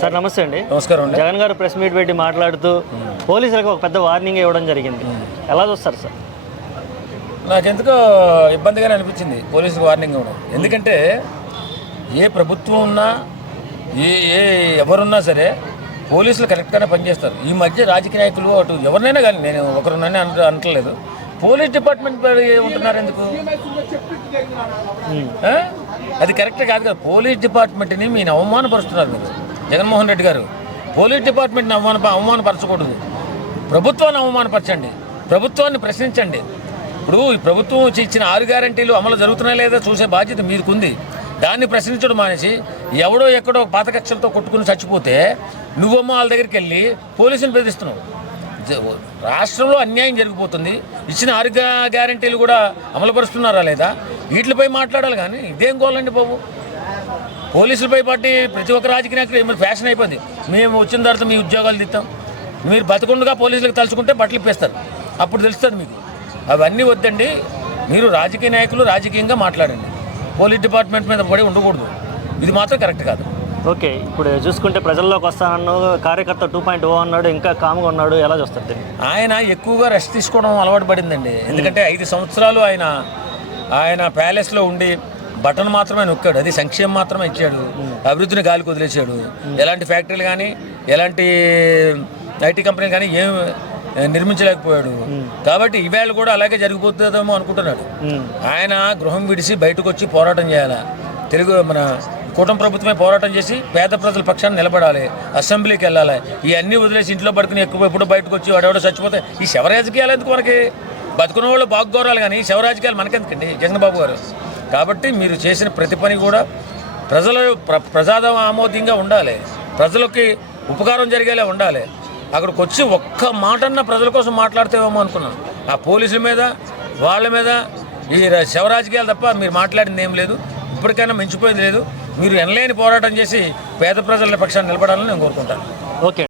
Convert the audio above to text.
Sir నమస్తే అండి. నమస్కారం అండి. జగన్ గారు ప్రెస్ మీట్ పెట్టి మాట్లాడుతూ పోలీసులకు ఒక పెద్ద వార్నింగ్ ఇవ్వడం జరిగింది. ఎలా చూస్తారు సార్? నాకెందుకో ఇబ్బందిగానే అనిపించింది పోలీసులకు వార్నింగ్ ఇవ్వడం. ఎందుకంటే ఏ ప్రభుత్వం ఉన్నా ఏ ఎవరున్నా సరే పోలీసులు కరెక్ట్గానే పనిచేస్తారు. ఈ మధ్య రాజకీయ నాయకులు అటు ఎవరినైనా కానీ, నేను ఒకరినైనా అనట్లేదు, పోలీస్ డిపార్ట్మెంట్ ఉంటున్నారు ఎందుకు? అది కరెక్ట్ కాదు కదా. పోలీస్ డిపార్ట్మెంట్ని మీరు అవమానపరుస్తున్నారు. మీరు జగన్మోహన్ రెడ్డి గారు పోలీస్ డిపార్ట్మెంట్ని అవమానపరచకూడదు. ప్రభుత్వాన్ని అవమానపరచండి, ప్రభుత్వాన్ని ప్రశ్నించండి. ఇప్పుడు ఈ ప్రభుత్వం ఇచ్చిన 6 గ్యారెంటీలు అమలు జరుగుతున్నాయా లేదా చూసే బాధ్యత మీకుంది. దాన్ని ప్రశ్నించడం మానేసి ఎవడో ఎక్కడో పాత కక్షలతో కొట్టుకుని చచ్చిపోతే నువ్వమ్మ వాళ్ళ దగ్గరికి వెళ్ళి పోలీసులు బెదిరిస్తున్నావు. రాష్ట్రంలో అన్యాయం జరిగిపోతుంది. ఇచ్చిన 6 గ్యారెంటీలు కూడా అమలుపరుస్తున్నారా లేదా, వీటిపై మాట్లాడాలి. కానీ ఇదేం గోలండి బాబు. పోలీసులపై పార్టీ ప్రతి ఒక్క రాజకీయ నాయకులు ఏమైనా ఫ్యాషన్ అయిపోయింది. మేము వచ్చిన తర్వాత మీ ఉద్యోగాలు తీస్తాం, మీరు బతకుండగా పోలీసులకు తలుచుకుంటే బట్టలు ఇప్పేస్తారు, అప్పుడు తెలుస్తుంది మీకు. అవన్నీ వద్దండి. మీరు రాజకీయ నాయకులు రాజకీయంగా మాట్లాడండి, పోలీస్ డిపార్ట్మెంట్ మీద పడి ఉండకూడదు. ఇది మాత్రం కరెక్ట్ కాదు. ఓకే, ఇప్పుడు చూసుకుంటే ప్రజల్లోకి వస్తానన్నాడు, కార్యకర్త 2.0 అన్నాడు, ఇంకా కామ్గా ఉన్నాడు. ఎలా చూస్తారు? ఆయన ఎక్కువగా రెస్ట్ తీసుకోవడం అలవాటు పడిందండి. ఎందుకంటే 5 సంవత్సరాలు ఆయన ప్యాలెస్లో ఉండి బటన్ మాత్రమే నొక్కాడు. అది సంక్షేమం మాత్రమే ఇచ్చాడు, అభివృద్ధిని గాలికి వదిలేశాడు. ఎలాంటి ఫ్యాక్టరీలు కానీ ఎలాంటి ఐటీ కంపెనీలు కానీ ఏం నిర్మించలేకపోయాడు. కాబట్టి ఈవేళ కూడా అలాగే జరిగిపోతుందేమో అనుకుంటున్నాడు. ఆయన గృహం విడిచి బయటకు వచ్చి పోరాటం చేయాలి. మన కూటమి ప్రభుత్వమే పోరాటం చేసి పేద ప్రజల పక్షాన్ని నిలబడాలి, అసెంబ్లీకి వెళ్ళాలి. ఇవన్నీ వదిలేసి ఇంట్లో పడుకుని ఎప్పుడు బయటకు వచ్చి వాడెవడో చచ్చిపోతే ఈ శవ రాజకీయాలు ఎందుకు? మనకి బతుకున్న వాళ్ళు బాగుకోరాలి, కానీ ఈ శవ రాజకీయాలు మనకెందుకండి జగన్బాబు గారు? కాబట్టి మీరు చేసిన ప్రతి పని కూడా ప్రజల ఆమోదంగా ఉండాలి, ప్రజలకి ఉపకారం జరిగేలా ఉండాలి. అక్కడికి వచ్చి ఒక్క మాటన్నా ప్రజల కోసం మాట్లాడితేమో అనుకున్నాను. ఆ పోలీసుల మీద వాళ్ళ మీద ఈ శవ రాజకీయాలు తప్ప మీరు మాట్లాడింది ఏం లేదు. ఇప్పటికైనా మించిపోయేది లేదు. మీరు ఎనలేని పోరాటం చేసి పేద ప్రజల పక్షాన్ని నిలబడాలని నేను కోరుకుంటాను. ఓకే.